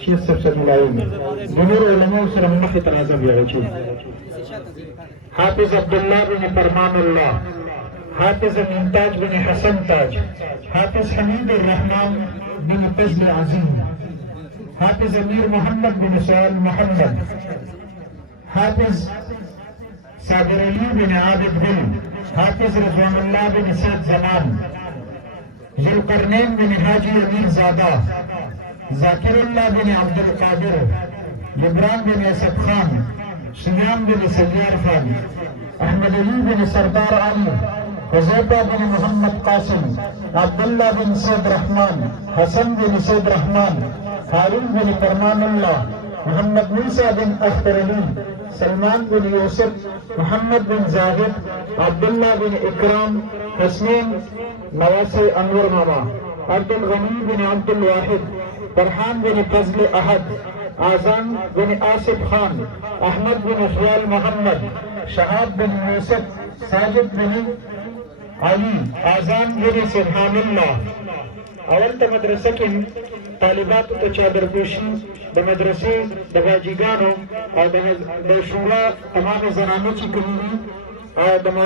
شیخ صاحب سے ملاویږي د نورو علماو سره مخې ته راځم بیا چې حافظ عبدالله بن فرمان الله، حافظ ممتاز بن حسن تاج، حافظ حمید الرحمن بن فضل عظیم، حافظ امیر محمد بن سعید محمد، حافظ صابر علی بن عابد گل، حافظ رضوان اللہ بن سعد زمان، ذوالقرنین بن حاجی امیر زادہ، ذاکر اللہ بن عبد القادر، جبران بن اسد خان، سلیمان بن سیار خان، احمد علی بن سردار علی، حذیفہ بن محمد قاسم، عبداللہ بن سید رحمان، حسن بن سید رحمان، ہارون بن فرمان اللہ، محمد موسیٰ بن اختر علی، سلمان بن یوسف، محمد بن زاہد، عبداللہ بن اکرام، حسنین نواسی انور ماما، عبد الغنی بن عبد الواحد، فرحان بن فضل احد، آزان بن آصف خان، احمد بن خیال محمد، شہاب بن یوسف، ساجد بن علی، آزان بن سبحان اللہ. اول ته مدرسه کې طالباتو ته چادرپوشي د مدرسې د باجیګانو او د شورا تمام زنانو چې کومې او د